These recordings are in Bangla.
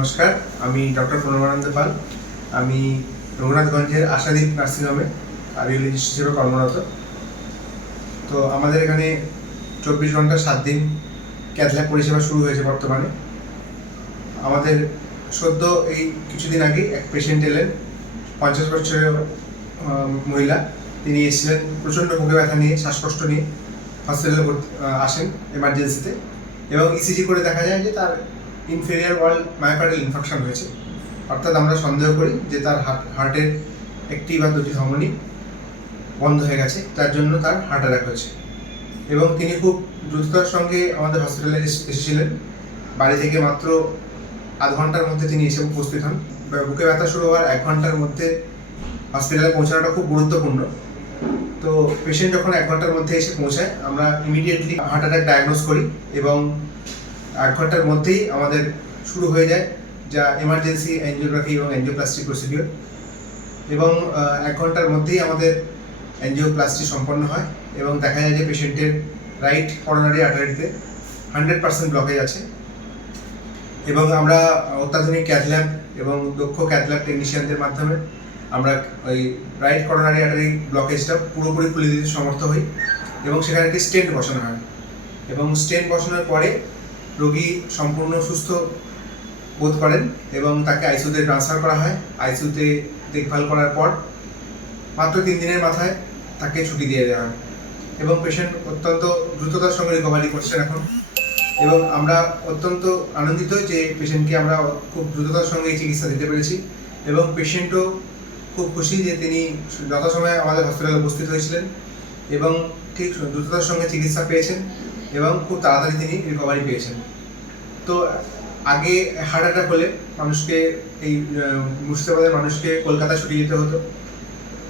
নমস্কার, আমি ডক্টর প্রণবানন্দ পাল। আমি রঘুনাথগঞ্জের আশাদীপ নার্সিংহোমে কার্ডিওলজিস্ট হিসেবে কর্মরত। তো আমাদের এখানে 24 ঘন্টা 7 দিন ক্যাথ ল্যাব পরিষেবা শুরু হয়েছে বর্তমানে। আমাদের সদ্য এই কিছুদিন আগে এক পেশেন্ট এলেন, 50 বছরের মহিলা। তিনি এসেছিলেন প্রচণ্ড বুকে ব্যথা নিয়ে, শ্বাসকষ্ট নিয়ে হসপিটালে আসেন এমার্জেন্সিতে, এবং ইসিজি করে দেখা যায় যে তার ইনফেরিয়ার ওয়াল মায়োকার্ডিয়াল ইনফেকশন হয়েছে। অর্থাৎ আমরা সন্দেহ করি যে তার হার্টের একটি বা দুটি ধমনী বন্ধ হয়ে গেছে, যার জন্য তার হার্ট অ্যাটাক হয়েছে। এবং তিনি খুব দ্রুততার সঙ্গে আমাদের হসপিটালে এসেছিলেন। বাড়ি থেকে মাত্র আধ ঘন্টার মধ্যে তিনি এসে উপস্থিত হন। বুকে ব্যথা শুরু হওয়ার 1 ঘন্টার মধ্যে হসপিটালে পৌঁছানোটা খুব গুরুত্বপূর্ণ। তো পেশেন্ট যখন 1 ঘন্টার মধ্যে এসে পৌঁছায়, আমরা ইমিডিয়েটলি হার্ট অ্যাটাক ডায়াগনোজ করি এবং 1 ঘন্টার মধ্যেই আমাদের শুরু হয়ে যায় যা এমার্জেন্সি অ্যাঞ্জিওগ্রাফি এবং অ্যাঞ্জিওপ্লাস্টি প্রসিডিওর। এবং 1 ঘন্টার মধ্যেই আমাদের অ্যাঞ্জিওপ্লাস্টি সম্পন্ন হয় এবং দেখা যায় যে পেশেন্টের রাইট করোনারি আর্টারিতে 100% ব্লকেজ আছে। এবং আমরা অত্যাধুনিক ক্যাথ ল্যাব এবং দক্ষ ক্যাথ ল্যাব টেকনিশিয়ানদের মাধ্যমে আমরা ওই রাইট করোনারি আর্টারি ব্লকেজটা পুরোপুরি খুলে দিতে সমর্থ হই এবং সেখানে একটি স্টেন্ট বসানো হয়। এবং স্টেন্ট বসানোর পরে রোগী সম্পূর্ণ সুস্থ বোধ করেন এবং তাকে আইসিইউতে ট্রান্সফার করা হয়। আইসিইউতে দেখভাল করার পর মাত্র 3 দিনের মাথায় তাকে ছুটি দিয়ে দেওয়া হয় এবং পেশেন্ট অত্যন্ত দ্রুততার সঙ্গে রিকভারি করছেন এখন। এবং আমরা অত্যন্ত আনন্দিত যে পেশেন্টকে আমরা খুব দ্রুততার সঙ্গে এই চিকিৎসা দিতে পেরেছি এবং পেশেন্টও খুব খুশি যে তিনি যথাসময়ে আমাদের হসপিটালে উপস্থিত হয়েছিলেন এবং ঠিক দ্রুততার সঙ্গে চিকিৎসা পেয়েছেন এবং খুব তাড়াতাড়ি তিনি রিকভারি পেয়েছেন। তো আগে হার্ট অ্যাটাক হলে মানুষকে এই মুর্শিদাবাদের মানুষকে কলকাতা ছুটে যেতে হতো,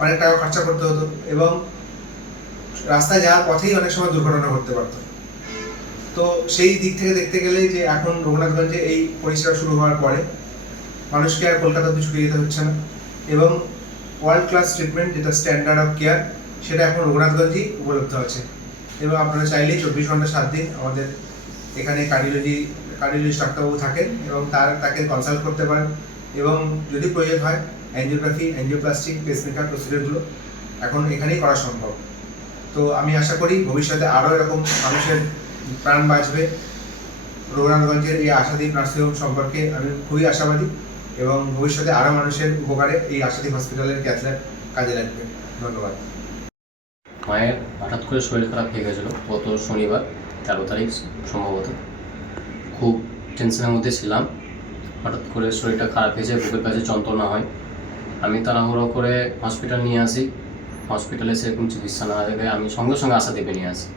অনেক টাকা খরচা করতে হতো এবং রাস্তায় যাওয়ার পথেই অনেক সময় দুর্ঘটনা ঘটতে পারত। তো সেই দিক থেকে দেখতে গেলে যে এখন রঘুনাথগঞ্জে এই পরিষেবা শুরু হওয়ার পরে মানুষকে আর কলকাতাতে ছুটে যেতে হচ্ছে না এবং ওয়ার্ল্ড ক্লাস ট্রিটমেন্ট, যেটা স্ট্যান্ডার্ড অফ কেয়ার, সেটা এখন রঘুনাথগঞ্জেই উপলব্ধ আছে। এবং আপনারা চাইলেই 24 ঘন্টা 7 দিন আমাদের এখানে কার্ডিওলজিস্ট ডাক্তারবাবু থাকেন এবং তাকে কনসাল্ট করতে পারেন এবং যদি প্রয়োজন হয় অ্যাঞ্জিওগ্রাফি, অ্যাঞ্জিওপ্লাস্টি, পেসমেকার প্রসিডিওরগুলো এখন এখানেই করা সম্ভব। তো আমি আশা করি ভবিষ্যতে আরও এরকম মানুষের প্রাণ বাঁচবে। রঘুনাথগঞ্জের এই আশাদীপ নার্সিংহোম সম্পর্কে আমি খুবই আশাবাদী এবং ভবিষ্যতে আরও মানুষের উপকারে এই আশাদীপ হসপিটালের ক্যাথ ল্যাব কাজে লাগবে। ধন্যবাদ। মায়ের হঠাৎ করে শরীর খারাপ হয়ে গেছিলো গত শনিবার 13 তারিখ সম্ভবত। খুব টেনশনের মধ্যে ছিলাম। হঠাৎ করে শরীরটা খারাপ হয়ে যায়, বুকের কাছে যন্ত্রণা হয়। আমি তাড়াহুড়ো করে হসপিটাল নিয়ে আসি। হসপিটালে সেরকম চিকিৎসা না দেখে আমি সঙ্গে সঙ্গে আশাদীপে নিয়ে আসি।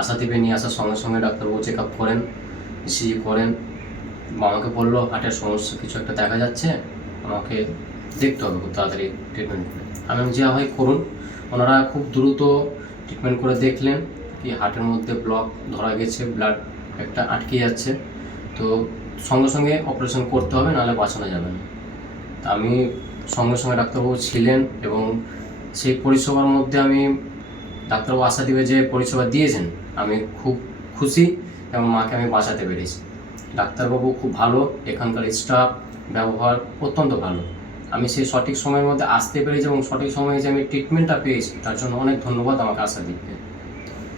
আশাদীপে নিয়ে আসার সঙ্গে সঙ্গে ডাক্তারবাবু চেক আপ করেন, ইসিজি করেন। আমাকে বললো হার্টের সমস্যা কিছু একটা দেখা যাচ্ছে, আমাকে দেখতে হবে খুব তাড়াতাড়ি ট্রিটমেন্ট করে। আমি যা হয় করুন। ওনারা খুব দ্রুত ট্রিটমেন্ট করে দেখলেন কি হার্টের মধ্যে ব্লক ধরা গেছে, ব্লাড একটা আটকে যাচ্ছে, তো সঙ্গে সঙ্গে অপারেশন করতে হবে, নাহলে বাঁচানো যাবে না। তা আমি সঙ্গে সঙ্গে ডাক্তারবাবু ছিলেন এবং সেই পরিষেবার মধ্যে আমি ডাক্তারবাবু আশাদীপে যে পরিষেবা দিয়েছেন আমি খুব খুশি এবং মাকে আমি বাঁচাতে পেরেছি। ডাক্তারবাবু খুব ভালো, এখানকার স্টাফ ব্যবহার অত্যন্ত ভালো। আমি সেই সঠিক সময়ের মধ্যে আসতে পেরেছি এবং সঠিক সময়ে যে আমি ট্রিটমেন্টটা পেয়েছি তার জন্য অনেক ধন্যবাদ আমাকে আশাদীপকে।